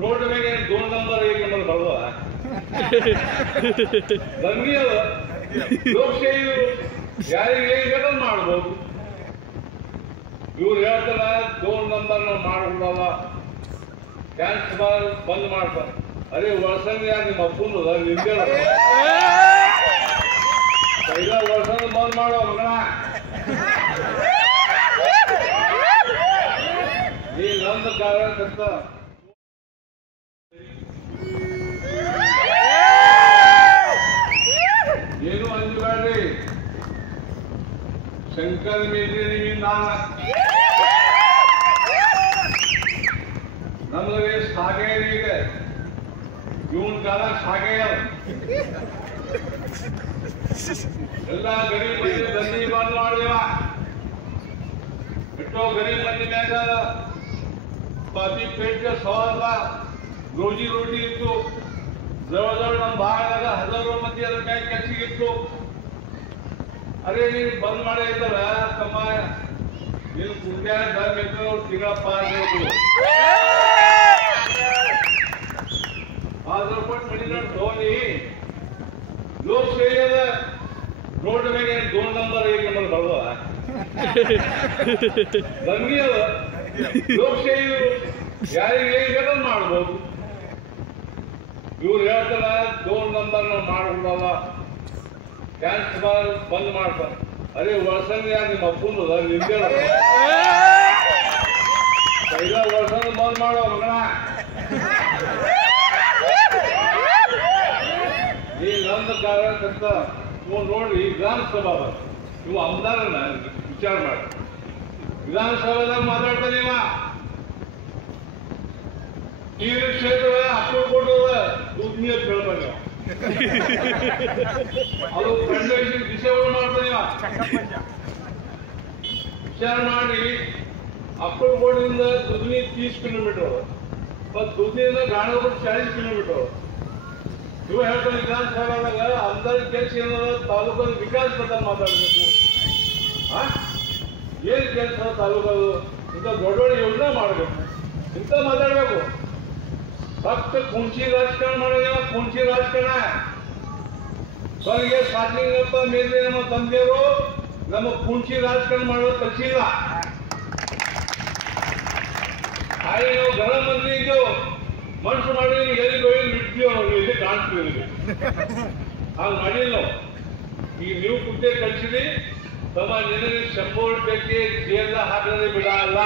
Road में 2 number 1 number Barwa ದಂಗಿ ಅದ ಲೋಕಶಾಹಿ ಯಾರಿಗೆ ಏನ್ ಬೇಕಾದ್ರೂ ಮಾಡ್ಬೋದು. ಇವ್ರು ಹೇಳ್ತಾರ 2 ನಂಬರ್ ನಾವು ಮಾಡ್ಬಿಡಲ್ಲ, ಕ್ಯಾನ್ಸರ್ ಬಂದ್ ಮಾಡ್ತಾರೆ. ಅದೇ ವರ್ಷಂಗ ಯಾರು ನಿಮ್ಮ ಅಪ್ಪನದ ನಿಂದೆ ಇಲ್ಲ ವರ್ಷಂಗ ಬಂದ್ ಮಾಡೋ ಮಗನ ಈ ನಂದು ಕಾರ್ಯಕರ್ತ ಏನು ಅಂಜಬೇಡ್ರಿ. ಶಂಕರ ಮೇದ್ರಿ ನಿಮ್ಮಿಂದ ನಮಗೆ ಸಾಗೇ ಈಗ ಇವನ್ ಕಾಲ ಸಾಗೇ ಎಲ್ಲ ಗರೀಬ್ ಮಂದಿ ದಂಧಿ ಬಂದ್ ಮಾಡಿದೇವ. ಎಷ್ಟೋ ಗರೀಬ್ ಮಂದಿ ಮ್ಯಾಗ ಪಾತಿ ಪೇಟ್ಗೆ ಸವಾಲ ರೋಜಿ ರೋಟಿ ಇತ್ತು. ಜವಳ ನಮ್ಮ ಭಾಗದಾಗ 1000 ಮಂದಿ ಅದ್ರ ಮ್ಯಾಗ ಕೆಲಸಿಗಿತ್ತು. ಅದೇ ನೀನು ಬಂದ್ ಮಾಡೇ ಇದ್ದಾರ ತಮ್ಮ ನೀನು ಕುಂಡ್ಯಾಗ ದಮ್ ಇತ್ತು ತಿಂಗಳ ಪಾರ್ ₹1000 ಮನಿ ನೋಡಿ ತಗೊಂಡಿ ಲೋಕಶಾಹಿ ಅದ ರೋಡ್ ಮೇಲೆ 2 ನಂಬರ್ 1 ನಂಬರ್ ಬರಲ್ಲ ದಂಗಿ ಅದ ಲೋಕಶಾಹಿ ಯಾರಿಗೆ ಏನ್ ಬೇಕಾದ್ರೂ ಮಾಡ್ಬೋದು. ಇವ್ರು ಹೇಳ್ತಾರ 2 ನಂಬರ್ ನಾವು ಮಾಡ್ಬಿಡಲ್ಲ, ಕ್ಯಾನ್ಸರ್ ಬಂದ್ ಮಾಡ್ತಾರೆ. ಅದೇ ವರ್ಷಂಗ ಯಾರು ನಿಮ್ಮ ಅಪ್ಪನದ ನಿಂದೆ ಇಲ್ಲ ವರ್ಷಂಗ ಬಂದ್ ಮಾಡೋ ಮಗನ ಈ ನಂದು ಕಾರ್ಯಕರ್ತ ನೋಡ್ರಿ. ವಿಧಾನಸಭಾ ನೀವು ಅಮದಾರನ ವಿಚಾರ ಮಾಡಿ. ವಿಧಾನಸಭಾದಾಗ ಮಾತಾಡ್ತಾನೆ ಈ ಕ್ಷೇತ್ರದ 10 ಕೋಟಿ ದುಡ್ಡು ಹೇಳ್ತಾನೆ. ಅದು ಫಂಡೇಶನ್ ಡಿಸೇಬಲ್ ಮಾಡ್ತಾನೆ. ವಿಚಾರ ಮಾಡಿ 10 ಕೋಟಿಯಿಂದ ದುಡ್ನಿ 30 ಕಿಲೋಮೀಟರ್ ಮತ್ತು ದುಡ್ನಿಂದ ಗಾಣಪುರ 40 ಕಿಲೋಮೀಟರ್. ಇವ ಹೇಳ್ತಾನೆ ವಿಧಾನಸಭಾದಾಗ ಅಂದಾಜು ಕೆಲಸ ಏನದ ತಾಲೂಕದ ವಿಕಾಸ ಬಗ್ಗೆ ಮಾತಾಡಬೇಕು. ಏನ್ ಕೆಲಸ ತಾಲೂಕದು ಇಂಥ ದೊಡ್ಡ ದೊಡ್ಡ ಯೋಜನೆ ಮಾಡಬೇಕು ಇಂಥ ಮಾತಾಡಬೇಕು. ಫಕ್ತ ಕುಂಚಿ ರಾಜಕಾರಣ ಮಾಡಿದ ಕುಂಚಿ ರಾಜಕಾರಣ ಅವರಿಗೆ ಸಾತ್ಲಿಂಗಪ್ಪ ಮೇಲೆ ನಮ್ಮ ತಂದೆಯವರು ನಮ್ಮ ಕುಂಚಿ ರಾಜಕಾರಣ ಮಾಡೋದು ಕಲಿಸಿಲ್ಲ. ಹಾಗೆ ನಾವು ಗೃಹ ಮಂತ್ರಿ ಇದ್ದೆವು ಮನುಷ್ಯ ಮಾಡಿ ಎಲ್ಲಿ ಬಿಡ್ತೀವಿ ಅವ್ರು ಎಲ್ಲಿ ಕಾಣಿಸ್ತೀವಿ ಹಾಗೆ ಮಾಡಿಲ್ಲ ನಾವು. ಈಗ ನೀವು ಕುಂತೆ ಕಲಿಸಿರಿ ತಮ್ಮ ನಿನಗೆ 100 ರೂಪಾಯಿಗೆ ಜೇಲ ಹಾಕದೆ ಬಿಡಲ್ಲ.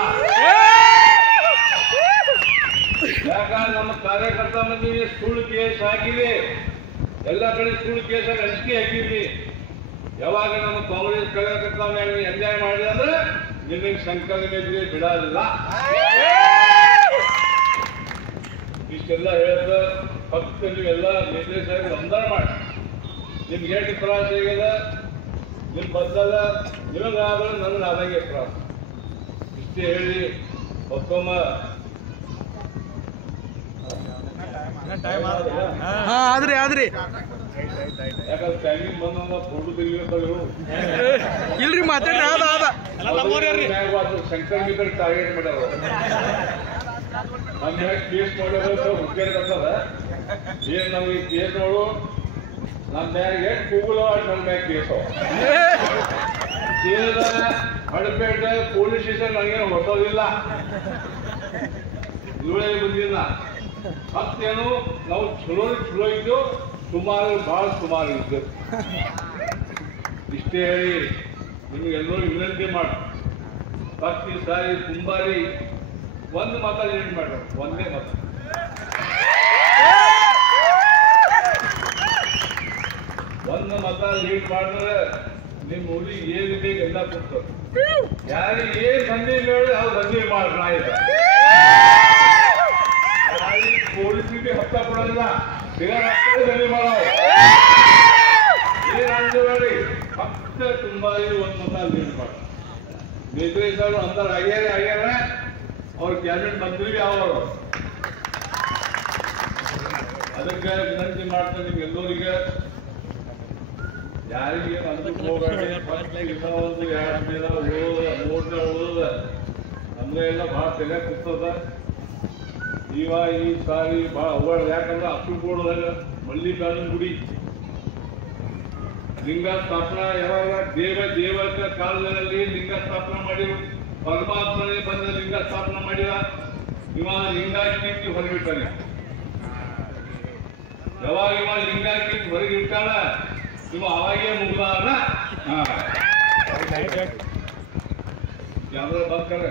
ಯಾಕಂದ್ರೆ ನಮ್ಮ ಕಾರ್ಯಕರ್ತ ಮಂದಿ ಸುಳ್ಳು ಕೇಸ್ ಹಾಕಿದೆ, ಎಲ್ಲ ಕಡೆ ಸುಳ್ಳು ಕೇಸಾಗಿ ಅಂಜಿಕೆ ಹಾಕಿದ್ವಿ. ಯಾವಾಗ ನಮ್ಮ ಕಾಂಗ್ರೆಸ್ ಕಾರ್ಯಕರ್ತ ಮೇಲೆ ಅನ್ಯಾಯ ಮಾಡಿದೆ ಅಂದ್ರೆ ನಿಮಗೆ ಶಂಕರ ಮೇದ್ರಿ ಬಿಡಲ್ಲ. ಇಷ್ಟೆಲ್ಲ ಹೇಳಿದ ಭಕ್ತ ನೀವೆಲ್ಲ ಮೇದ್ರಿ ಸಾಹೇಬ್ ಅಂದಾರ ಮಾಡಿ ನಿಮ್ಗೆ ಎಷ್ಟು ತ್ರಾಸ ಆಗ್ಯದ ನಿಮ್ ಬದ್ದಲ್ಲ ನಿಮಗಾದ್ರೆ ನನಗೆ ಆದಂಗೆ ತ್ರಾಸ. ಇಷ್ಟೇ ಹೇಳಿ ಒಬ್ಬಮ್ಮ ಆದ್ರಿ ಯಾಕಂದ್ರೆ ಟೈಮಿಂಗ್ ಬಂದ ಫೋಟೋ ತೆಗಿಬೇಕಲ್ಲ ಇಲ್ರಿ ಮಾತಾಡ್ರಿ ಶಂಕರ್ ಮಿತ್ರ ಟಾರ್ಗೆಟ್ ಮಾಡ್ಯಾರ. ನಮ್ಮ ಮ್ಯಾಗ ಕೇಸ್ ಮಾಡೋದು ಹುಡುಗಿಯರ್ತದ ಏನ್ ನಮ್ಗೆ ಕೇಸ್ ನೋಡು ನಮ್ಮ ಮ್ಯಾಗ ಕೂಗುಲ ನನ್ನ ಮ್ಯಾಗ ಕೇಸ್ ಹಡಪೇಟೆ ಪೊಲೀಸ್ ಸ್ಟೇಷನ್ ನನಗೇನು ಹೊಸೋದಿಲ್ಲ, ಇವಳೇ ಬಂದಿಲ್ಲ. ಮತ್ತೇನು ನಾವು ಚಲೋ ಇದ್ದು ಭಾಳ ಸುಮಾರು ಇದ್ದು. ಇಷ್ಟೇ ಹೇಳಿ ನಿಮಗೆಲ್ಲರೂ ವಿನಂತಿ ಮಾಡಿ ಪ್ರತಿ ಸಾರಿ ತುಂಬಾರಿ ಒಂದು ಮಾತಾಡಿ ಲೀಡ್ ಮಾಡ್ರಿ. ಒಂದೇ ಮಾತು ಒಂದು ಮತ ಲೀಡ್ ಮಾಡಿದ್ರೆ ನಿಮ್ಮ ಊರಿಗೆ ಏನ್ ಬೇಕು ಎಲ್ಲ ಕೊಡ್ತಾರೆ. ಯಾರಿಗೆ ಏನ್ ಸಂಧಿ ಬೇಡ ಅವ್ರು ಸಂಧಿ ಮಾಡ್ರ ಪೊಲೀಸ್ಗೆ ಹತ್ತ ಕೊಡೋದಿಲ್ಲ, ಸಂಧಿ ಮಾಡೋ ಏನ್ ಅಂಜಬೇಡಿ. ಫಕ್ತ ತುಂಬಾ ಒಂದು ಮತ ಲೀಡ್ ಮಾಡಿ. ಮೇದ್ರಿ ಸಾಹೇಬ್ ಅಂತಾರೆ ಆಗ್ಯಾರ ಅವ್ರ ಕ್ಯಾಬಿನೆಟ್ ಮಂತ್ರಿ ಅವರು. ಅದಕ್ಕೆ ವಿನಂತಿ ಮಾಡ್ತಾರೆ ನಿಮ್ಗೆಲ್ಲರಿಗೆ ಯಾರಿಗೆ ಅಂದಕ್ಕೆ ಹೋಗಬೇಡಿ. ಇನ್ನೊಂದು 2 ದಿನ ಉಳಿದ 3 ದಿನ ಉಳಿದ ನಮ್ಗೆ ಎಲ್ಲ ಭಾಳ ತೆಗೆ ಕೂತದ. ಈ ಸಾರಿ ಬಹಳ ಅವಳ ಯಾಕಂದ್ರೆ ಅಕ್ಕಲಕೋಟದಾಗ ಮಲ್ಲಿಕಾರ್ಜುನ ಗುಡಿ ಲಿಂಗ ಸ್ಥಾಪನಾ ಯಾವಾಗ ದೇವರ ಕಾಲದಲ್ಲಿ ಲಿಂಗ ಸ್ಥಾಪನಾ ಮಾಡಿರು. ಪರಮಾತ್ಮನೇ ಬಂದ ಲಿಂಗ ಸ್ಥಾಪನಾ ಮಾಡಿದ. ಇವ ಲಿಂಗಾಕಿ ಹೊರಗಿಟ್ಟಾನೆ. ಯಾವಾಗ ಇವ ಲಿಂಗಾಕಿ ಹೊರಗಿಟ್ಟಾನ ಇವ ಅವಾಗೇ ಮುಗ್ದಾನ. ಯಾವ್ದಾರ ಬಂದ್ಕರೆ